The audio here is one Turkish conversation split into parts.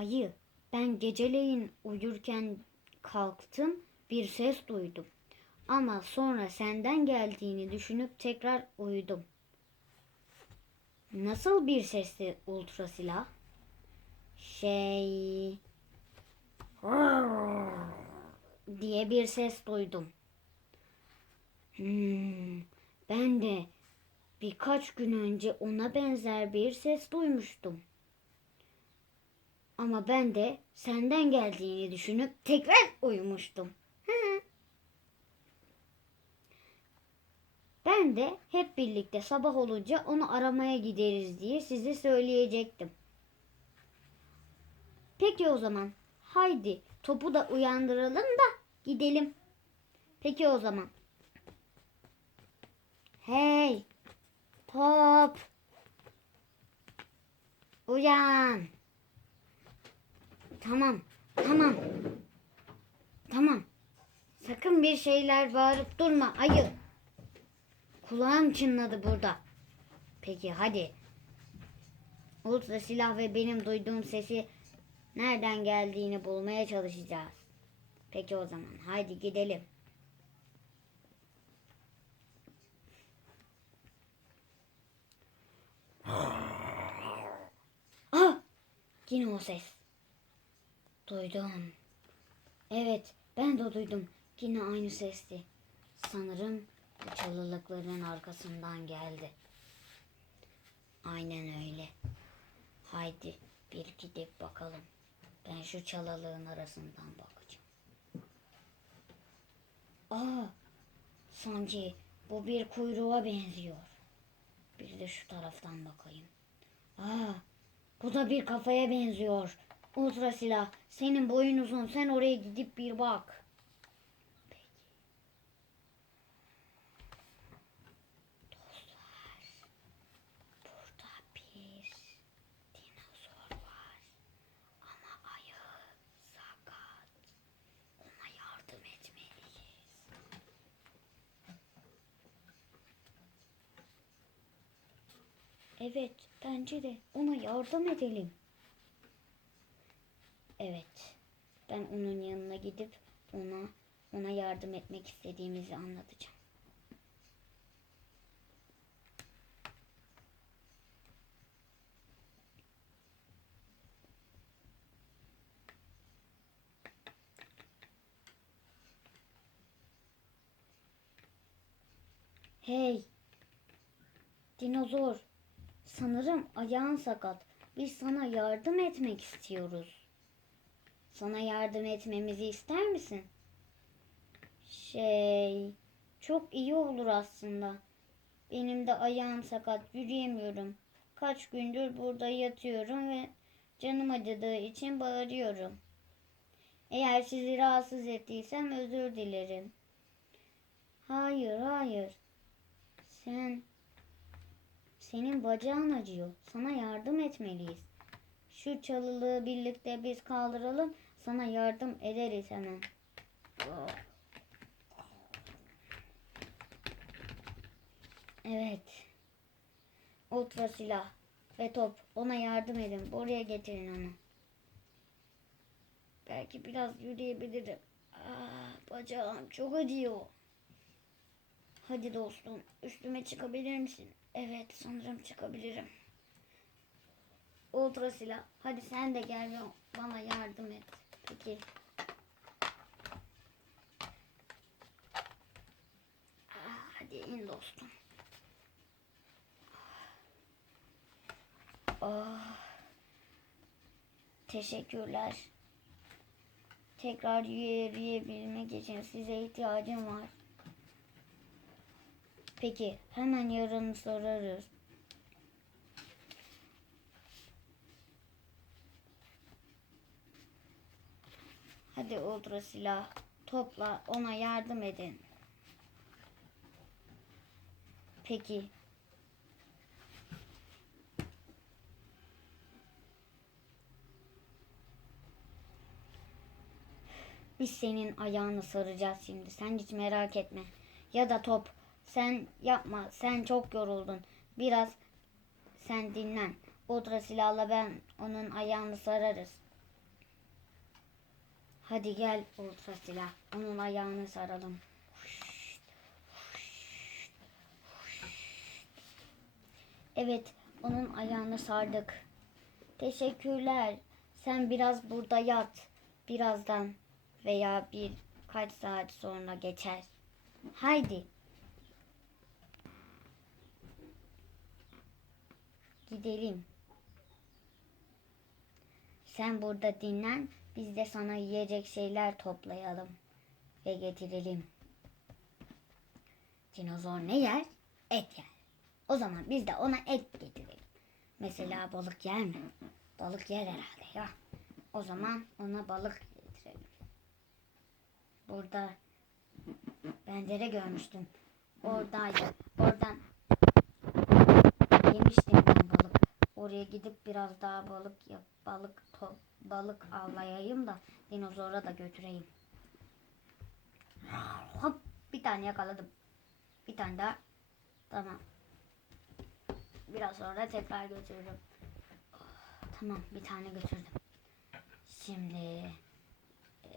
Ayı, ben geceleyin uyurken kalktım, bir ses duydum. Ama sonra senden geldiğini düşünüp tekrar uyudum. Nasıl bir sesti ultra silah? Şey... diye bir ses duydum. Hmm, ben de birkaç gün önce ona benzer bir ses duymuştum. Ama ben de senden geldiğini düşünüp tekrar uyumuştum. Ben de hep birlikte sabah olunca onu aramaya gideriz diye size söyleyecektim. Peki o zaman haydi topu da uyandıralım da gidelim. Peki o zaman. Hey top. Uyan. Tamam, tamam. Tamam. Sakın bir şeyler bağırıp durma ayı. Kulağım çınladı burada. Peki hadi. Ultra silah ve benim duyduğum sesi nereden geldiğini bulmaya çalışacağız. Peki o zaman haydi gidelim. Ah! Yine o ses. Duydum. Evet, ben de duydum. Yine aynı sesti. Sanırım çalılıkların arkasından geldi. Aynen öyle. Haydi bir gidip bakalım. Ben şu çalılığın arasından bakacağım. Aa, sanki bu bir kuyruğa benziyor. Bir de şu taraftan bakayım. Aa, bu da bir kafaya benziyor. Ultra silah. Senin boyun uzun. Sen oraya gidip bir bak. Peki. Dostlar. Burada bir dinozor var. Ama ayağı sakat. Ona yardım etmeliyiz. Evet, bence de ona yardım edelim. Evet. Ben onun yanına gidip ona ona yardım etmek istediğimizi anlatacağım. Hey! Dinozor. Sanırım ayağın sakat. Biz sana yardım etmek istiyoruz. Sana yardım etmemizi ister misin? Şey, çok iyi olur aslında. Benim de ayağım sakat, yürüyemiyorum. Kaç gündür burada yatıyorum ve canım acıdığı için bağırıyorum. Eğer sizi rahatsız ettiysem özür dilerim. Hayır, hayır. Sen senin bacağın acıyor. Sana yardım etmeliyiz. Şu çalılığı birlikte biz kaldıralım. Sana yardım ederiz hemen. Evet. Ultra silah ve top. Ona yardım edin. Buraya getirin onu. Belki biraz yürüyebilirim. Aa, bacağım çok acıyor. Hadi dostum, üstüme çıkabilir misin? Evet, sanırım çıkabilirim. Ultra silah. Hadi sen de gel bana yardım et. Peki. Ah, hadi in dostum. Ah. Teşekkürler. Tekrar yürüyebilmek için size ihtiyacım var. Peki, hemen yarın sorarız. Hadi ultra silah topla ona yardım edin. Peki. Biz senin ayağını saracağız şimdi. Sen hiç merak etme. Ya da top. Sen yapma. Sen çok yoruldun. Biraz sen dinlen. Ultra silahla ben onun ayağını sararız. Hadi gel ultra silah. Onun ayağını saralım. Evet, onun ayağını sardık. Teşekkürler. Sen biraz burada yat. Birazdan veya bir kaç saat sonra geçer. Haydi. Gidelim. Sen burada dinlen. Biz de sana yiyecek şeyler toplayalım ve getirelim. Dinozor ne yer? Et yer. O zaman biz de ona et getirelim. Mesela balık yer mi? Balık yer herhalde ya. O zaman ona balık getirelim. Burada benzere görmüştüm. Oradaydı. Oradan yemiştim ben balık. Oraya gidip biraz daha balık yap, balık top, balık avlayayım da dinozora da götüreyim. Hop bir tane yakaladım. Bir tane daha. Tamam. Biraz sonra tekrar götürürüm. Tamam bir tane götürdüm. Şimdi e,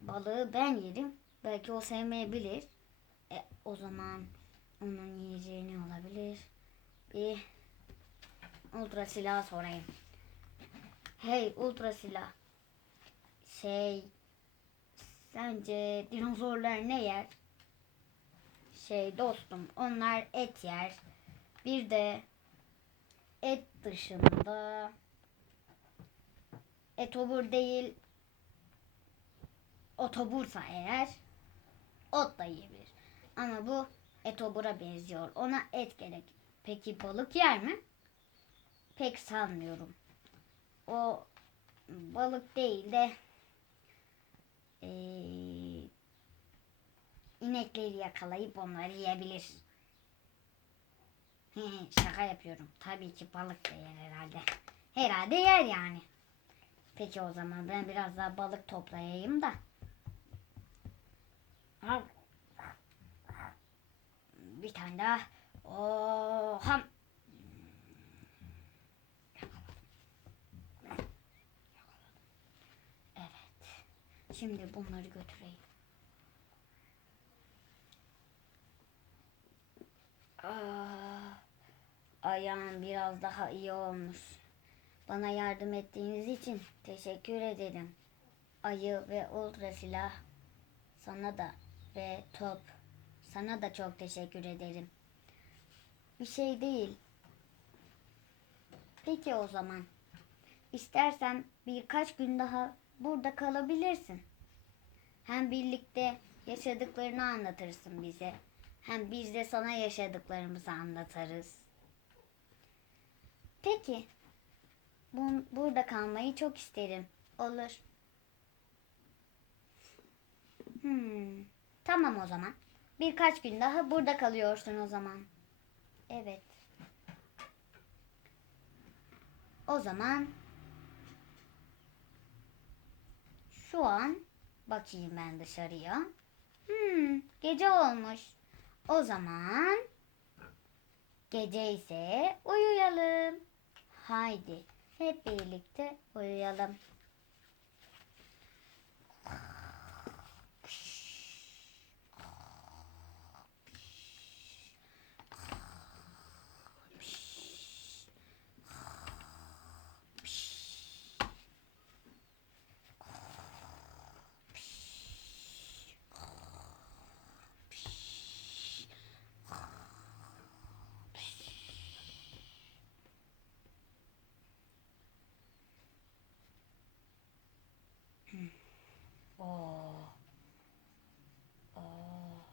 balığı ben yerim. Belki o sevmeyebilir. E, o zaman onun yiyeceği ne olabilir? Bir ultra silah sorayım. Hey ultra silah. Şey sence dinozorlar ne yer? Şey dostum onlar et yer. Bir de et dışında etobur değil otobursa eğer ot da yiyebilir. Ama bu etobura benziyor. Ona et gerek. Peki balık yer mi? Pek sanmıyorum. O balık değil de eee, inekleri yakalayıp onları yiyebilir. Şaka yapıyorum. Tabii ki balık da yer herhalde. Herhalde yer yani. Peki o zaman ben biraz daha balık toplayayım da. Bir tane daha. Oha. Evet. Şimdi bunları götüreyim. Aa, ayağım biraz daha iyi olmuş. Bana yardım ettiğiniz için teşekkür ederim. Ayı ve ultra silah sana da ve top sana da çok teşekkür ederim. Bir şey değil. Peki o zaman. İstersen birkaç gün daha burada kalabilirsin. Hem birlikte yaşadıklarını anlatırsın bize. Hem biz de sana yaşadıklarımızı anlatırız. Peki. Bu, burada kalmayı çok isterim. Olur. Hmm. Tamam o zaman. Birkaç gün daha burada kalıyorsun o zaman. Evet. O zaman şu an bakayım ben dışarıya. Hmm, gece olmuş. O zaman gece ise uyuyalım. Haydi hep birlikte uyuyalım. Oo. Oo.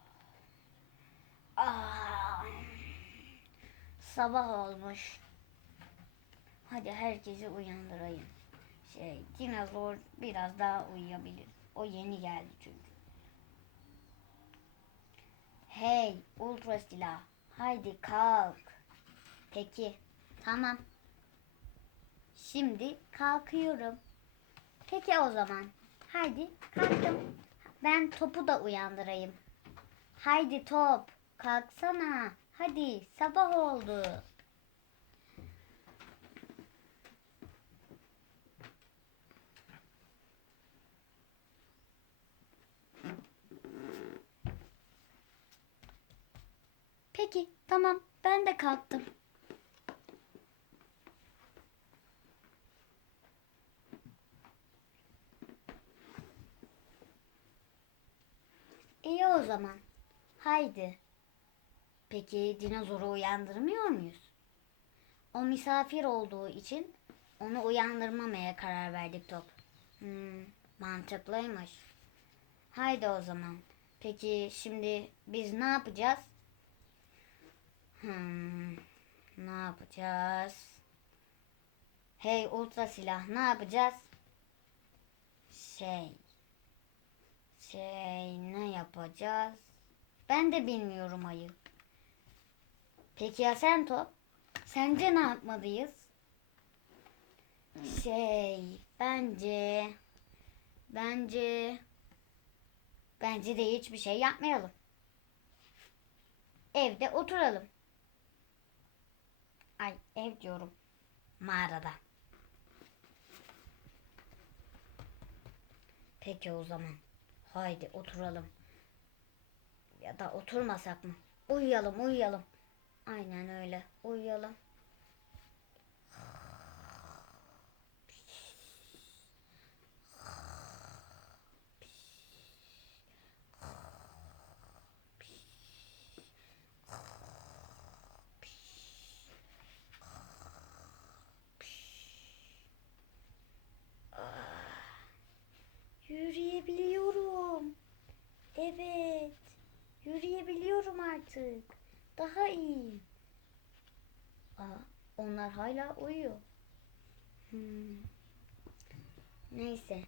Aa. Sabah olmuş. Hadi herkesi uyandırayım. Şey, dinozor biraz daha uyuyabilir. O yeni geldi çünkü. Hey, ultra silah. Haydi kalk. Peki, tamam. Şimdi kalkıyorum. Peki o zaman. Haydi kalktım. Ben topu da uyandırayım. Haydi top kalksana. Hadi sabah oldu. Peki tamam ben de kalktım. O zaman. Haydi. Peki dinozoru uyandırmıyor muyuz? O misafir olduğu için onu uyandırmamaya karar verdik top. Hmm, mantıklıymış. Haydi o zaman. Peki şimdi biz ne yapacağız? Hmm, ne yapacağız? Hey ultra silah ne yapacağız? Şey. Şey ne yapacağız? Ben de bilmiyorum ayı. Peki ya sen top? Sence ne yapmalıyız? Şey bence bence bence de hiçbir şey yapmayalım. Evde oturalım. Ay ev diyorum. Mağarada. Peki o zaman. Haydi oturalım. Ya da oturmasak mı? Uyuyalım uyuyalım. Aynen öyle. Uyuyalım. Yürüyebiliyorum. Evet. Yürüyebiliyorum artık. Daha iyi. Aa, onlar hala uyuyor. Hmm. Neyse.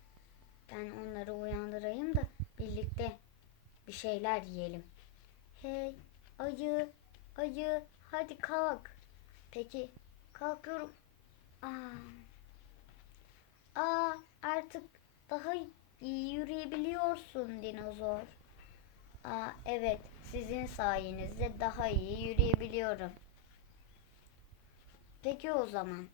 Ben onları uyandırayım da birlikte bir şeyler yiyelim. Hey ayı ayı hadi kalk. Peki kalkıyorum. Aa, aa artık daha iyi yürüyebiliyorsun dinozor. Aa, evet sizin sayenizde daha iyi yürüyebiliyorum. Peki o zaman.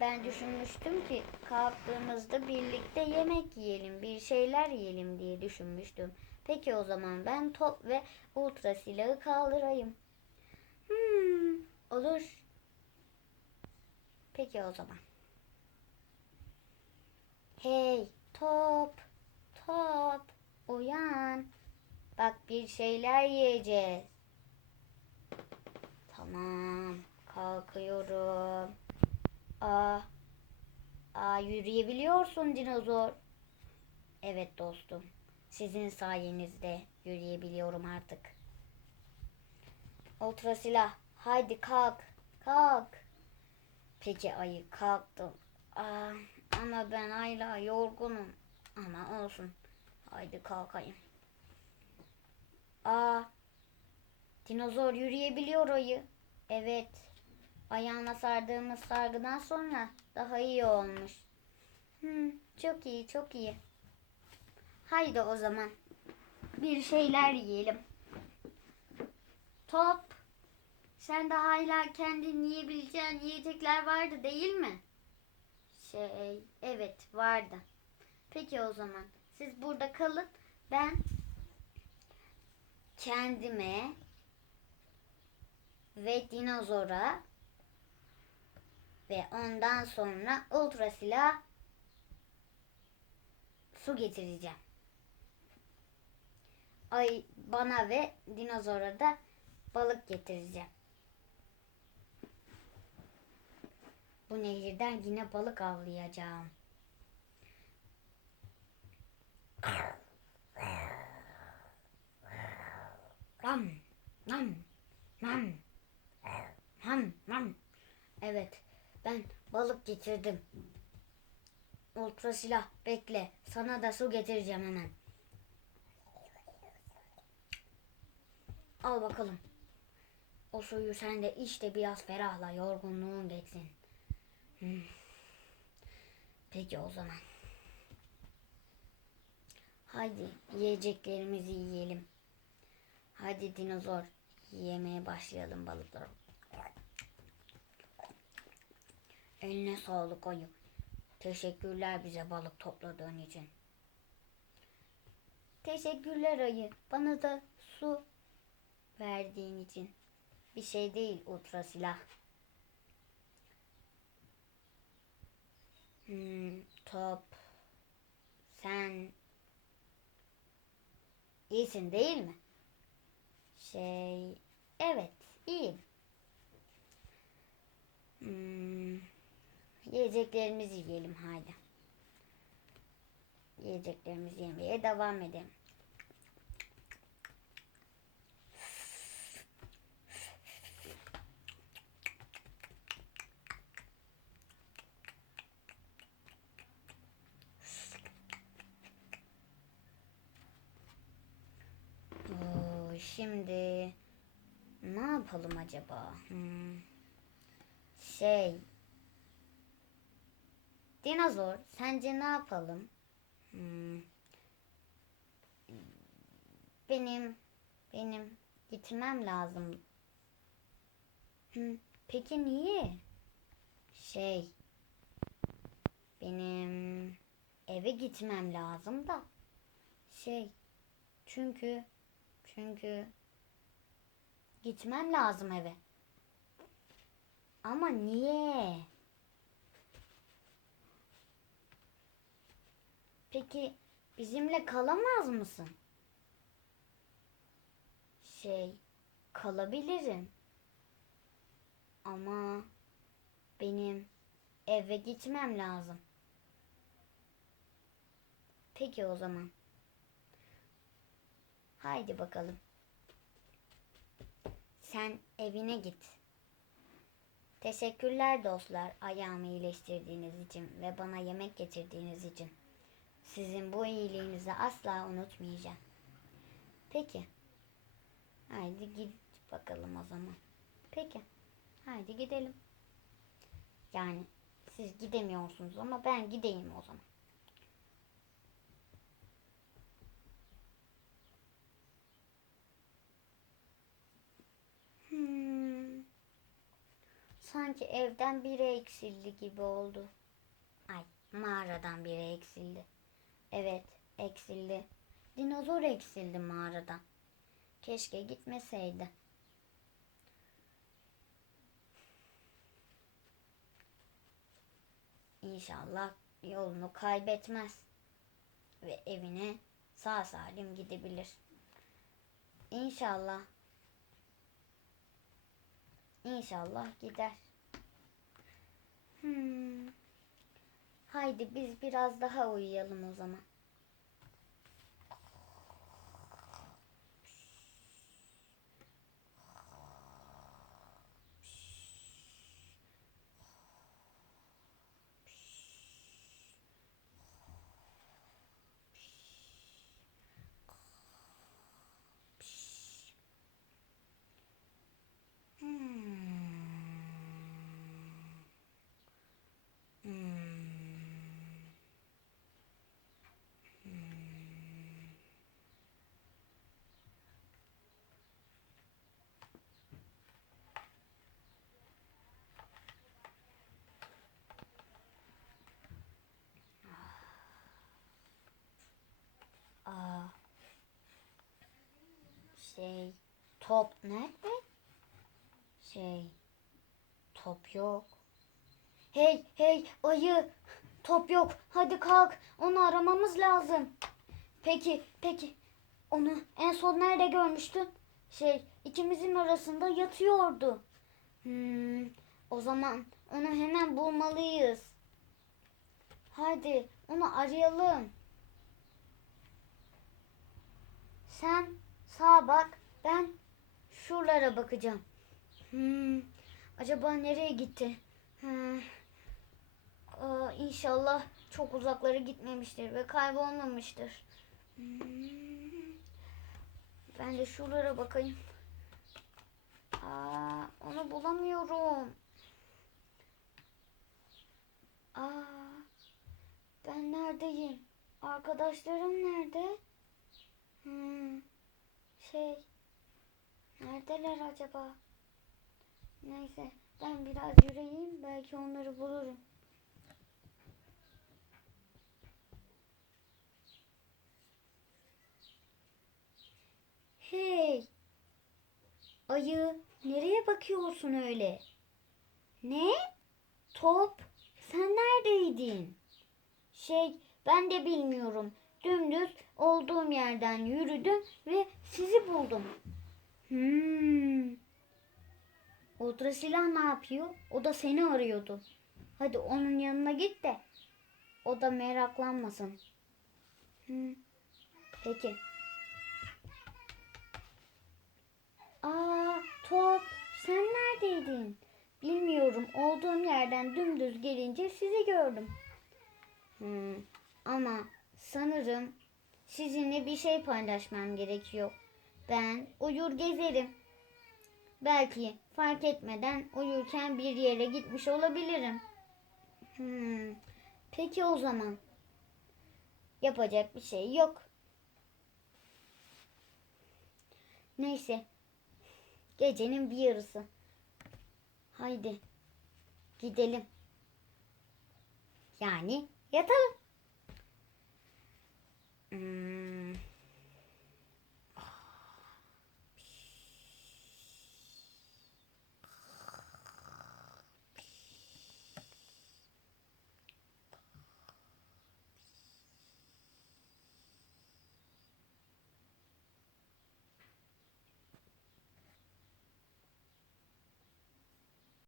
Ben düşünmüştüm ki kalktığımızda birlikte yemek yiyelim, bir şeyler yiyelim diye düşünmüştüm. Peki o zaman ben top ve ultra silahı kaldırayım. Hmm, olur. Peki o zaman. Hey top, top, uyan. Bak bir şeyler yiyeceğiz. Tamam, kalkıyorum. Aa, aa yürüyebiliyorsun dinozor. Evet dostum, sizin sayenizde yürüyebiliyorum artık. Ultra silah, haydi kalk, kalk. Peki ayı kalktım. Aa, ama ben hala yorgunum. Ama olsun. Haydi kalkayım. Aa, dinozor yürüyebiliyor ayı. Evet. Ayağına sardığımız sargıdan sonra daha iyi olmuş. Hmm, çok iyi, çok iyi. Haydi o zaman. Bir şeyler yiyelim. Top. Sen de hala kendin yiyebileceğin yiyecekler vardı değil mi? Şey, evet vardı. Peki o zaman siz burada kalın. Ben kendime ve dinozora ve ondan sonra ultra silah su getireceğim. Ay bana ve dinozora da balık getireceğim. Bu nehirden yine balık avlayacağım. Ram, nam, nam, nam, nam. Evet, ben balık getirdim. Ultra silah bekle. Sana da su getireceğim hemen. Al bakalım. O suyu sen de işte biraz ferahla yorgunluğun geçsin. Hmm. Peki o zaman. Haydi yiyeceklerimizi yiyelim. Hadi dinozor yemeye başlayalım balıkları. Eline sağlık ayı. Teşekkürler bize balık topladığın için. Teşekkürler ayı. Bana da su verdiğin için. Bir şey değil ultra silah. Hmm, top. Sen iyisin değil mi? Şey, evet, iyiyim. Hmm, yiyeceklerimizi yiyelim hadi. Yiyeceklerimizi yemeye devam edelim. Şimdi ne yapalım acaba? Hmm. Şey. Dinozor, sence ne yapalım? Hmm. Benim benim gitmem lazım. Hı, peki niye? Şey. Benim eve gitmem lazım da. Şey. Çünkü çünkü gitmem lazım eve. Ama niye? Peki bizimle kalamaz mısın? Şey, kalabilirim. Ama benim eve gitmem lazım. Peki o zaman. Haydi bakalım. Sen evine git. Teşekkürler dostlar ayağımı iyileştirdiğiniz için ve bana yemek getirdiğiniz için. Sizin bu iyiliğinizi asla unutmayacağım. Peki. Haydi git bakalım o zaman. Peki. Haydi gidelim. Yani siz gidemiyorsunuz ama ben gideyim o zaman. Hmm. Sanki evden biri eksildi gibi oldu. Ay mağaradan biri eksildi. Evet eksildi. Dinozor eksildi mağaradan. Keşke gitmeseydi. İnşallah yolunu kaybetmez ve evine sağ salim gidebilir. İnşallah. İnşallah gider. Hmm. Haydi biz biraz daha uyuyalım o zaman. Aa. Şey, top nerede? Şey, top yok. Hey, hey, ayı. Top yok. Hadi kalk. Onu aramamız lazım. Peki, peki. Onu en son nerede görmüştün? Şey, ikimizin arasında yatıyordu. Hmm, o zaman onu hemen bulmalıyız. Hadi, onu arayalım. Sen sağa bak, ben şuralara bakacağım. Hmm, acaba nereye gitti? Hmm. Aa, inşallah çok uzaklara gitmemiştir ve kaybolmamıştır. Hmm. Ben de şuralara bakayım. Aa, onu bulamıyorum. Aa, ben neredeyim? Arkadaşlarım nerede? Hmm, şey, neredeler acaba? Neyse, ben biraz yürüyeyim, belki onları bulurum. Hey, Ayı nereye bakıyorsun öyle? Ne? Top sen neredeydin? Şey ben de bilmiyorum. Dümdüz olduğum yerden yürüdüm ve sizi buldum. Hmm. Ultra silah ne yapıyor? O da seni arıyordu. Hadi onun yanına git de o da meraklanmasın. Hmm. Peki. Aa, top sen neredeydin? Bilmiyorum. Olduğum yerden dümdüz gelince sizi gördüm. Hmm, ama sanırım sizinle bir şey paylaşmam gerekiyor. Ben uyur gezerim. Belki fark etmeden uyurken bir yere gitmiş olabilirim. Hmm, peki o zaman. Yapacak bir şey yok. Neyse. Gecenin bir yarısı. Haydi. Gidelim. Yani yatalım. Hmm.